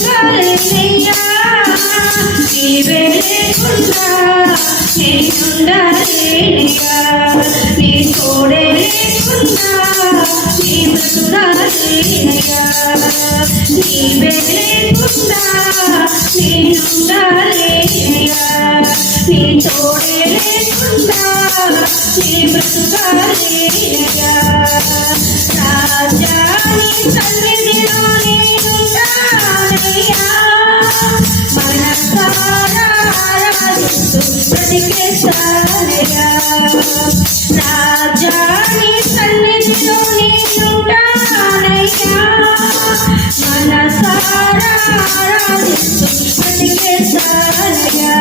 బ్రతుకాలేనయ్యా నీవే లేకుండా నేనుండలేనయ్యా నీ తోడే లేకుండా నీ బ్రతుకాలేనయ్యా నీవే లేకుండా నేనుండలేనయ్యా నీ తోడే లేకుండా నీ బ్రతుకాలేనయ్యా రాజా నీ సన్నిధిలో నేనుంటానయ్యా మనసారా ఆరాధిస్తూ బ్రతికేస్తానయ్యా రాజా నీ సన్నిధిలో నేనుంటానయ్యా మనసారా ఆరాధిస్తూ బ్రతికేస్తానయ్యా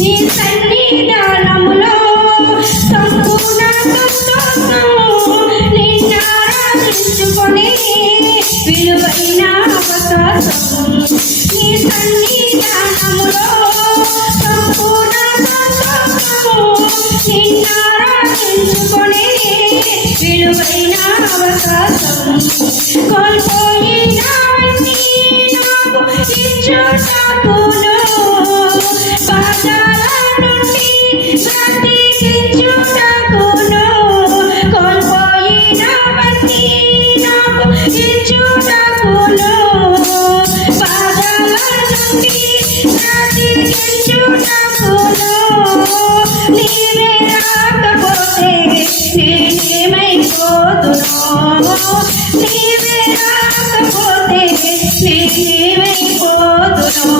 నీ సన్నిధానములో సంపూర్ణ సంతోషం నిన్నారాధించుకొని విలువైన అవకాశం నీ సన్నిధానములో సంపూర్ణ సంతోషం నిన్నారాధించుకొని విలువైన అవకాశం కోల్పోయినవన్నీ నాకు ఇచ్చుటకును పాదాల నుండి బ్రతికించుటకును కోల్పోయినవన్నీ నాకు ఇచ్చుటకును పాదాల నుండి బ్రతికించుటకును నీవే రాకపోతే నేనేమైపోదును నీవే రాకపోతే నేనేమైపోదును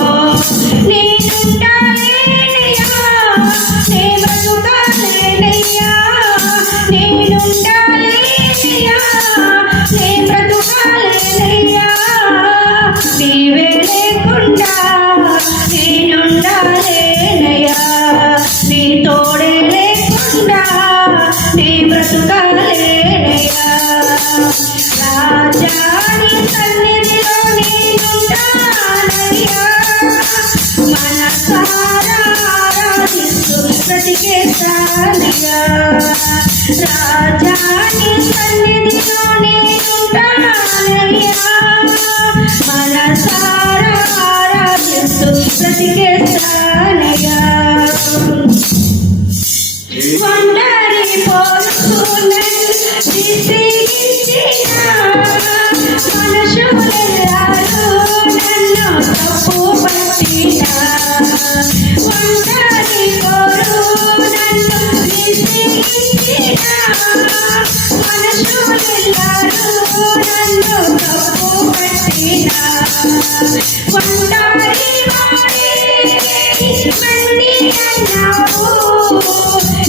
నేనుండాలేనయ్యా నే బ్రతుకాలేనయ్యా నేనుండాలేనయ్యా నే బ్రతుకాలేనయ్యా నీవే లేకుండా నేనుండాలేనయ్యా నీ తోడే లేకుండా నీ బ్రతుకాలేనయ్యా రాజా నీ సన్నిధిలో నేనుండానయ్యా మనసారా ఆరాధిస్తూ బ్రతికేస్తానయ్యా రాజా నీ సన్నిధిలో నేనుండానయ్యా మనసారా ఆరాధిస్తూ బ్రతికేస్తానయ్యా ఒంటరి పోరుకునను విసిగించిన మనుషులెల్లారూ నన్ను తప్పు పట్టిన ఒంటరి పోరు నన్ను విసిగించిన మనుషులెల్లారూ నన్ను తప్పు పట్టిన ఒంటరి వాడే మన్ని అన్నావు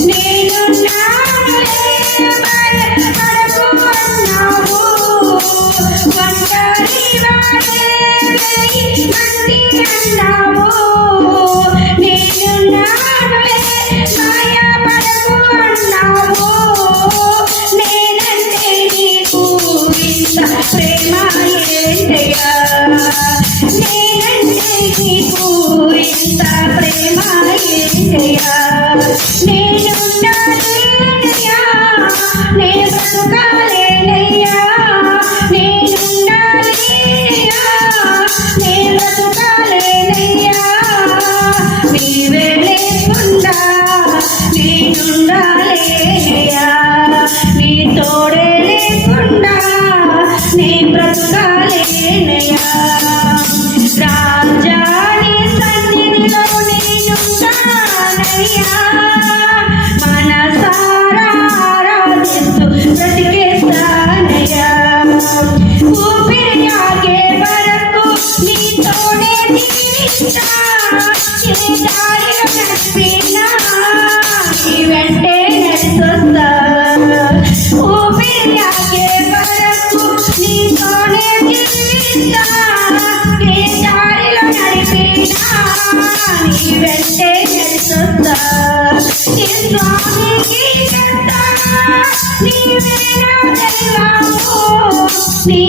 నేనున్నానులే భయపడకు అన్నావు ఒంటరి వాడే మన్ని అన్నావు నేనున్నానులే భయపడకు అన్నావు నేనంటే నీకు ఇంత ప్రేమ ఏంటయ్యా నేనంటే నీకు ఇంత ప్రేమ ఏంటయ్యా నేనుండాలేనయ్యా నే బ్రతుకాలేనయ్యా నేనుండాలేనయ్యా నే బ్రతుకాలేనయ్యా నీవే లేకుండా నేనుండాలేనయ్యా నీ తోడే లేకుండా నే బ్రతుకాలేనయ్యా రాజా నీ సన్నిధిలో నేనుంటానయ్యా మనసారా ఆరాధిస్తూ బ్రతికేస్తానయ్యా ఊపిరి ఆగే వరకు నీ తోడే జీవిస్తా ఏ దారిలో నడిపినా నీ వెంటే నడిచొస్తా ఊపిరి ఆగే వరకు నీ తోడే జీవిస్తా ఏ దారిలో నడిపినా నీ వెంటే నడిచొస్తా నీ స్వామికి నీవే నా దైవము నీ